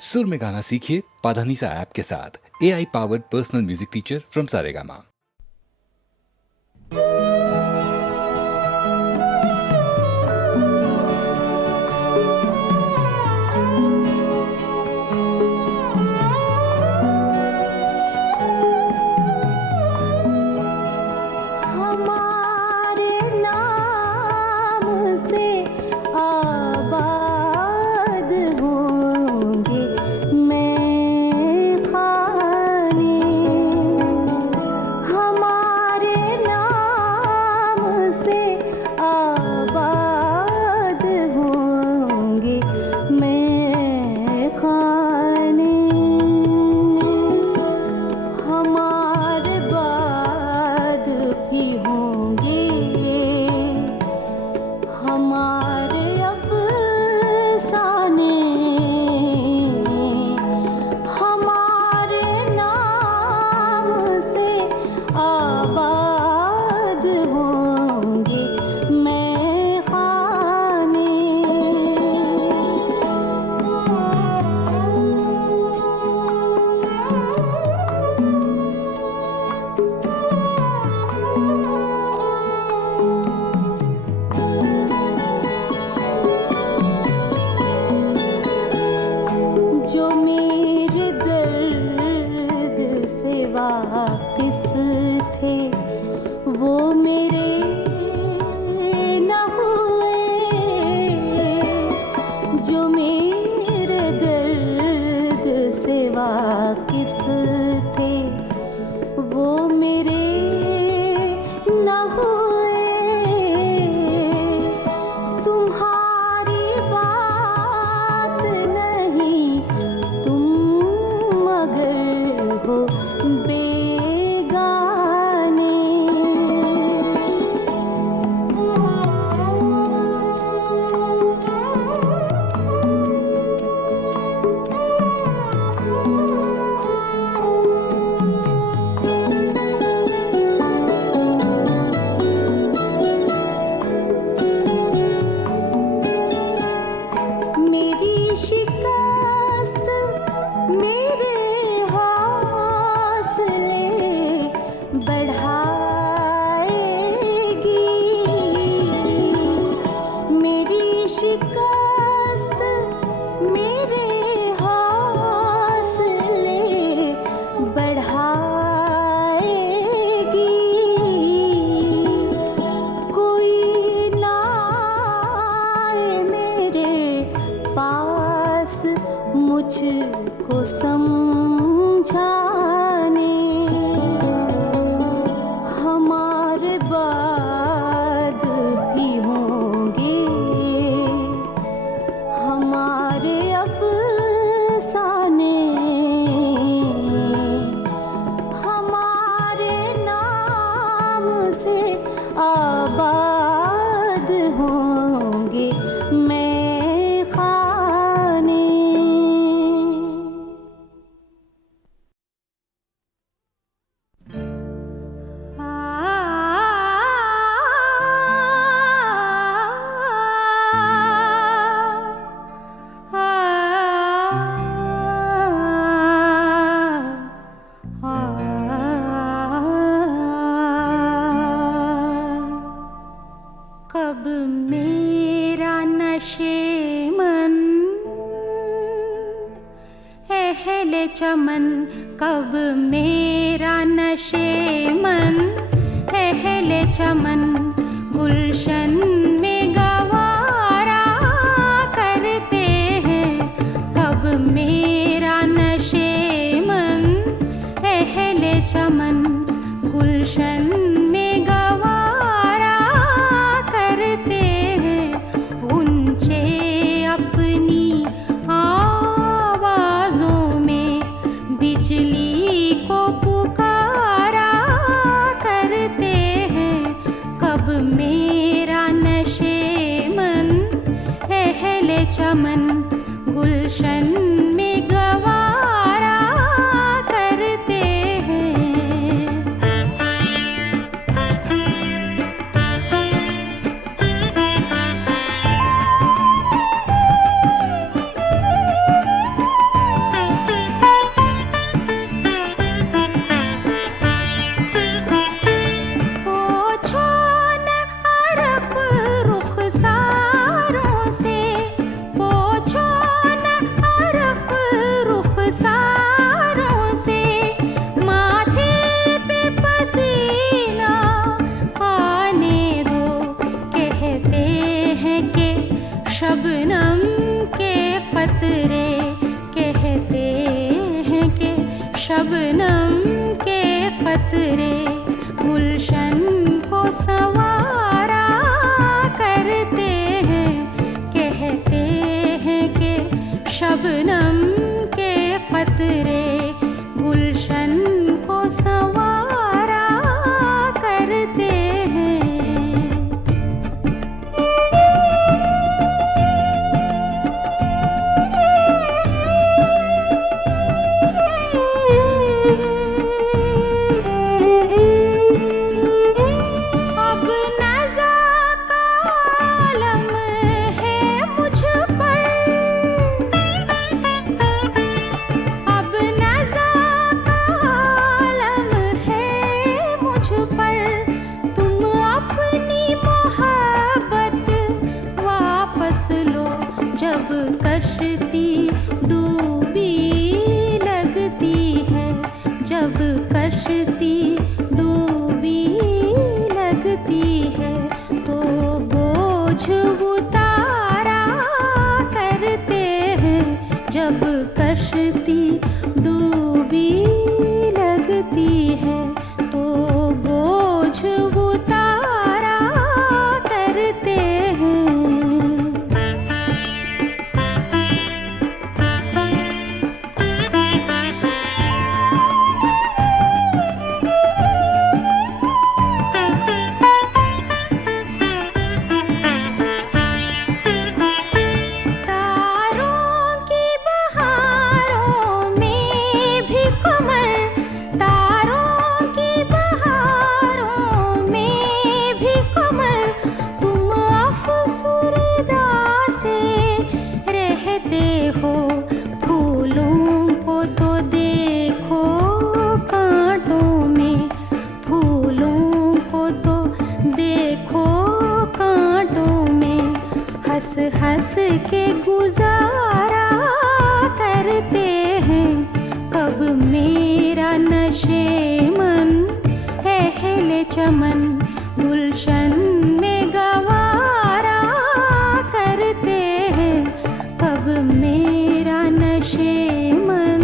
सुर में गाना सीखिए पाधानीसा ऐप के साथ। AI powered personal music teacher from Saregama. चमन कब मेरा नशे मन पहले चमन गुलशन में गवारा करते हैं। कब मेरा नशे मन पहले चमन गुलशन में गवारा करते हैं। ऊंचे अपनी बिजली को पुकारा करते हैं। कब मेरा नशे मन पहले चमन गुलशन में गवारा करते हैं। कतरे गुलशन को संवारा करते हैं। अब नज़ा का आलम है मुझ पर, अब नज़ा का आलम है मुझ पर। तुम अपनी मोहब्बत वापस लो, जब कश्ती डूबी लगती है, जब कश्ती डूबी लगती है, तो बोझ उतारा करते हैं। जब कश्ती डूबी लगती है, तो बोझ उतारा करते हैं। तारों की बहारों में भी कमर, तारों की बहारों में भी कमर। तुम अफसुरदा से रहते हो, फूलों को तो देखो कांटों में, फूलों को तो देखो कांटों में। हंस हंस के गुजारा करते हैं, कब मेरा नशेमन अहले चमन गुलशन में गवारा करते हैं। कब मेरा नशेमन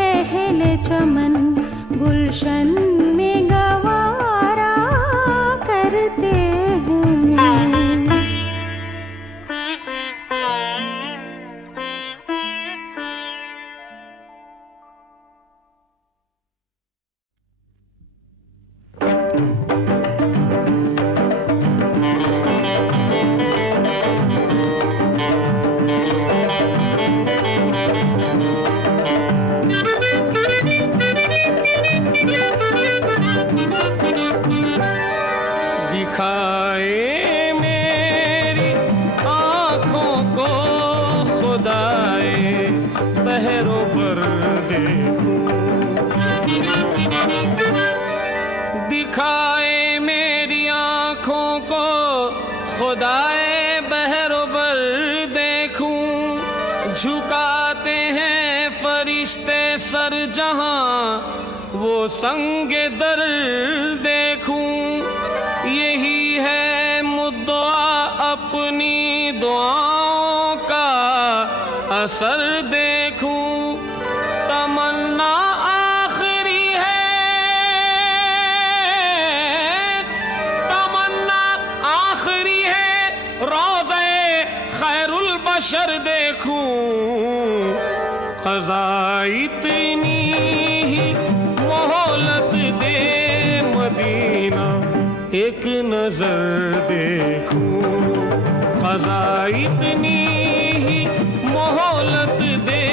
अहले चमन गुलशन में गवारा करते हैं। दिखाए मेरी आँखों को खुदाए पहरों पर देखूं, दिखाए मेरी आँखों को खुदाए बहरों पर देखूं। झुकाते हैं फरिश्ते सर जहां, वो संगे दर देखूं। यही है मुद्दा अपनी दुआओं का असर देखूं। तमन्ना आखिरी है, तमन्ना आखिरी है, रोज़े खैरुल बशर देखूं। ख़ज़ा इतनी ही मोहलत दे मदीना, एक नजर देखूं। क़ज़ा इतनी ही मोहलत दे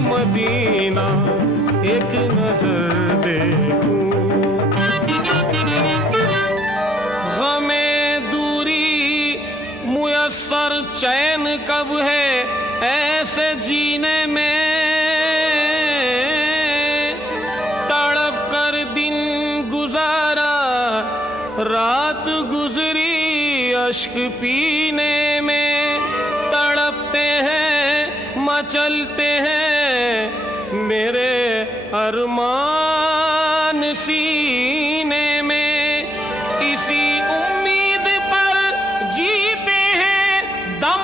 मदीना, एक नजर देखूं। गमे दूरी मुयस्सर चैन कब है ऐसे जीने में, तड़प कर दिन गुजारा रात गुजरी अश्क पीने में। तड़पते हैं मचलते हैं मेरे अरमान सीने में। इसी उम्मीद पर जीते हैं दम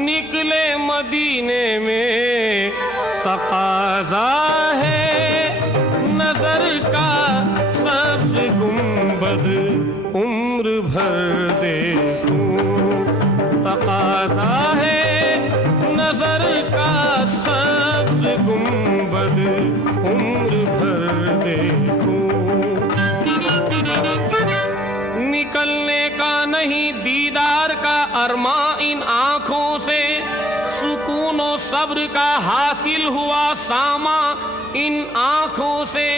निकले मदीने में। तकाज़ा है नजर का सब्ज़ गुंबद उम्र भर देखूं। तकाज़ा है नजर का सब्ज़ गुंबद उम्र भर देखूं। निकलने का नहीं दीदार का अरमा इन आंखों से, सुकून और सब्र का हासिल हुआ सामा इन आंखों से,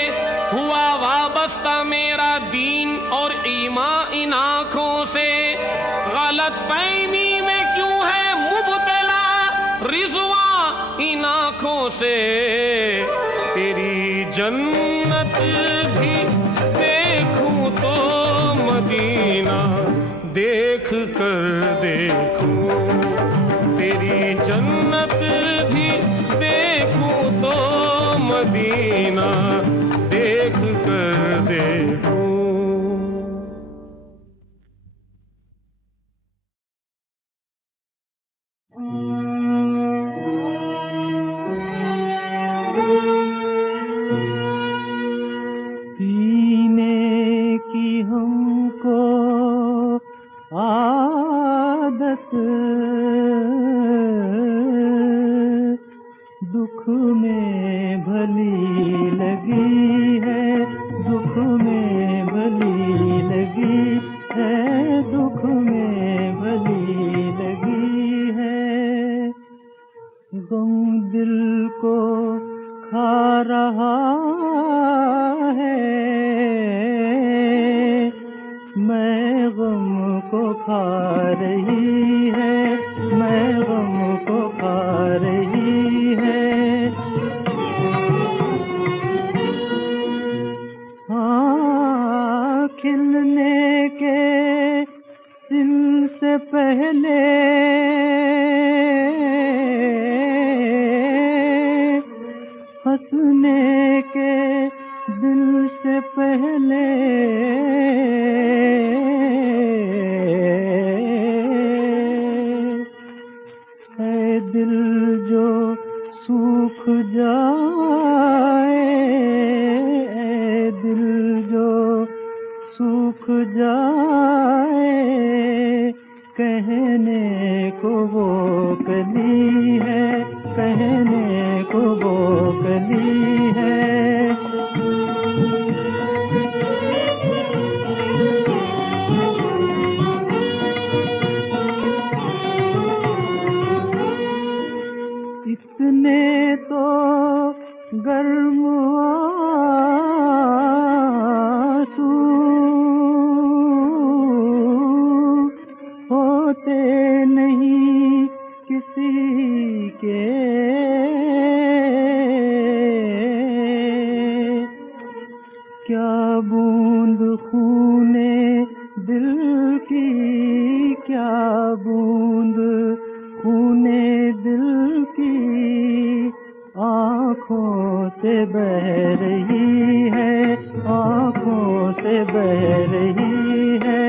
हुआ वाबस्ता मेरा दीन और ईमा इन आंखों से। गलत फहमी में क्यों है मुब्तला रिज़वा इन आंखों से, तेरी जन्नत भी देखूं तो मदीना देख कर देखूं, तेरी जन्नत भी देखूं तो मदीना देख कर देखूं। पीने की हमको आदत दुख में भली लगी है, दुख में भली लगी है, दुख में भली लगी है। गम दिल को खा रहा है, मैं गम को खा रही है, मैं गम को खा रही है। हाँ, खिलने के दिल से पहले हंसने के दिल से पहले है दिल जो सूख जाए, है दिल जो सूख जाए, कहने को वो कली है, कहने को वो कली है। इतने तो गर्म आंसू होते नहीं किसी के, क्या बूंद खूने दिल की, क्या बूंद खूने दिल की आँखों से बह रही है, आँखों से बह रही है।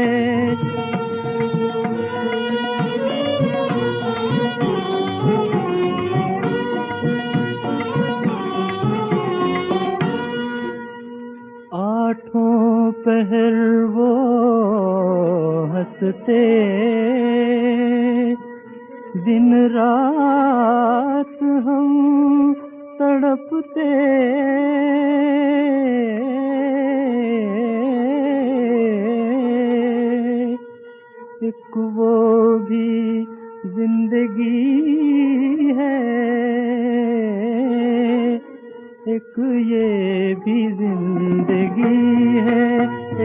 आठों पहर वो हंसते, दिन रात हम तड़पते, एक वो भी जिंदगी है, एक ये भी जिंदगी है,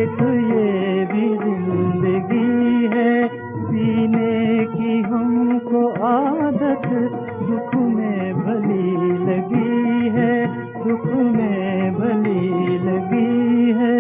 एक ये भी जिंदगी है। पीने की हमको आदत दुख में भली लगी है, दुख में भली लगी है।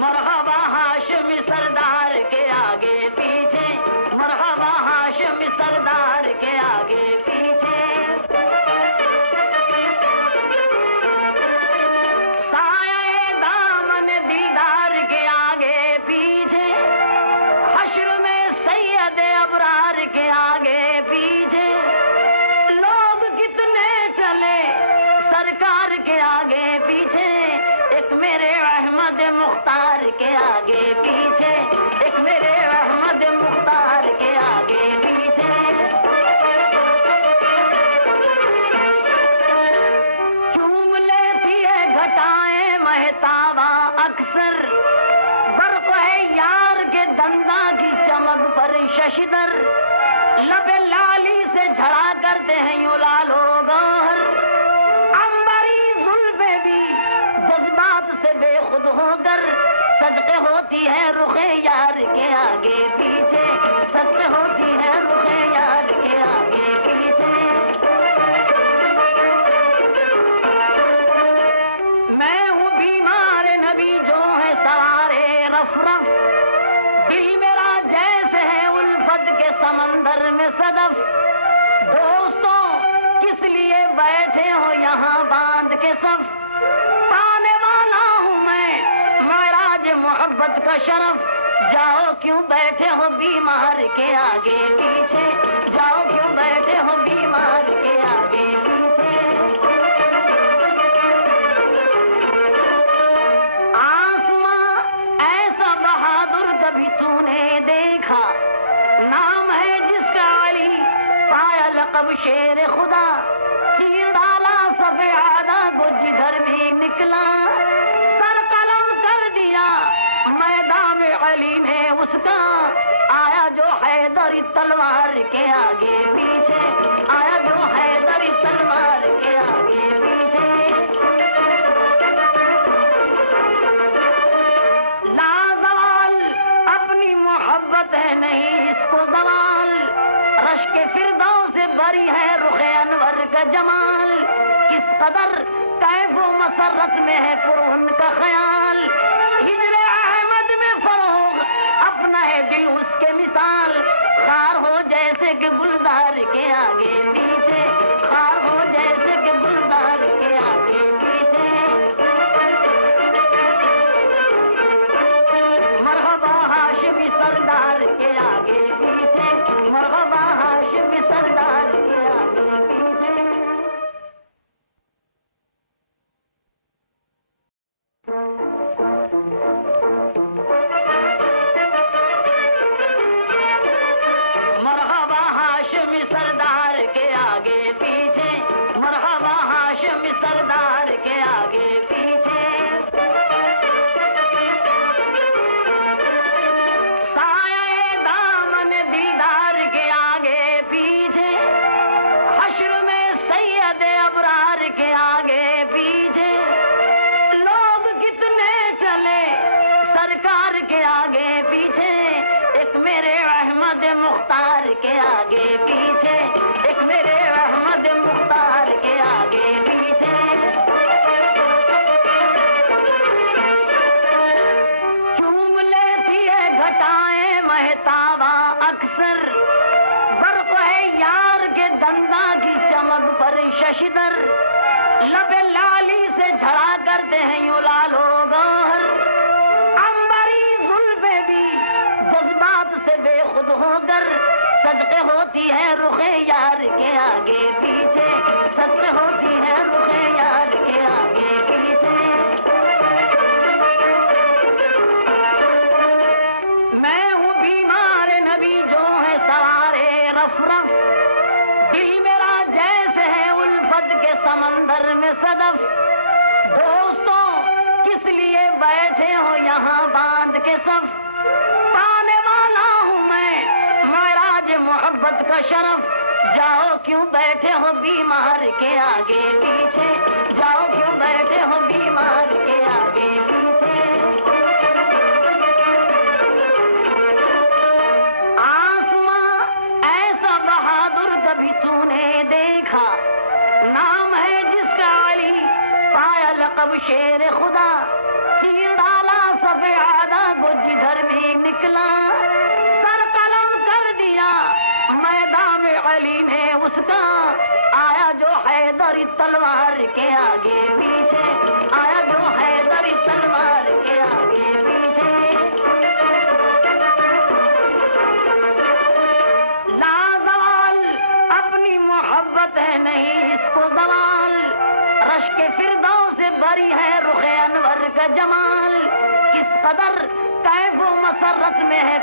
मरहबा हाशमी सरदार के आगे पीछे, मरहबा हाशमी सरदार के आगे पीछे, साये दामन दीदार के आगे शशिधर लबे लाली से झड़ा करते हैं यूं लालो गौहर अंबरी जुल्फे भी जज्बात से बेखुद होकर सदके होती है रुखे यार के आगे पीछे सदके होती है रुखे यार के आगे पीछे मैं हूँ बीमार नबी जो है सवारे रफरफ दिल मेरा जैसे है उल्फत के समंदर में सदफ दोस्तों किस लिए बैठे हो यहाँ बांध के सफ पाने वाला हूँ मैं महराज मोहब्बत का शरफ जाओ क्यों बैठे हो बीमार के आगे पीछे जाओ क्यों बैठे हो बीमार के आगे पीछे आसमां ऐसा बहादुर कभी तूने देखा नाम है जिसका अली पाया लक़ब शेर खुदा चीर डाला सब आदा को जिधर भी निकला सर कलम कर दिया मैदान में अली ने उसका आया जो हैदर तलवार के आगे पीछे आया जो हैदर तलवार के आगे पीछे लाजवाल अपनी मोहब्बत है नहीं इसको सवाल रश के फिरदौ से भरी है रुखे अनवर का जमाल इस कदर कैफ व मसरत में है कुरअन का ख्याल हिजरे अहमद में फरोग अपना है दिल उसके मिसाल खार हो जैसे कि गुलजार के आगे पीछे खार हो जैसे कि गुलजार के आगे पीछे मरहबा हाशिमी सरदार के आगे पीछे मरहबा हाशिमी सरदार के आगे पीछे मरहबा हाशिमी सरदार के आगे पीछे मरहबा हाशिमी सरदार के आगे पीछे साये दामन दीदार के आगे पीछे हश्र में सैयद अबरार के आगे पीछे लोग कितने चले सरकार के आगे पीछे एक मेरे अहमद मुख्तार के आगे पीछे एक मेरे अहमद मुख्तार के आगे पीछे चूम लेती है घटाएं महताबा अक्सर बर्फ है यार के दंदा की चमक पर शशिधर लबे लाली से झड़ा करते हैं यूं लालो गौहर अंबरी जुल्फे भी जज्बात से बेखुद होकर सदके होती है रुखे यार के आगे पीछे सदके होती है रुखे यार के आगे पीछे मैं हूँ बीमार नबी जो है सवारे रफरफ दिल मेरा जैसे है उल्फत के समंदर में सदफ दोस्तों किस लिए बैठे हो यहाँ बांध के सफ पाने वाला हूँ मैं महराज मोहब्बत का शरफ जाओ क्यों बैठे हो बीमार के आगे पीछे जाओ क्यों बैठे हो बीमार के आगे पीछे आसमां ऐसा बहादुर कभी तूने देखा नाम है जिसका अली पाया लक़ब शेर खुदा चीर डाला सब आदा को जिधर भी निकला सर कलम कर दिया मैदान में अली ने उसका आया जो हैदर तलवार के आगे पीछे आया जो हैदर तलवार के आगे पीछे लाजवाल अपनी मोहब्बत है नहीं इसको सवाल रश के फिरदौ से भरी है रुखे अनवर का जमाल इस कदर कैफ व मसरत में है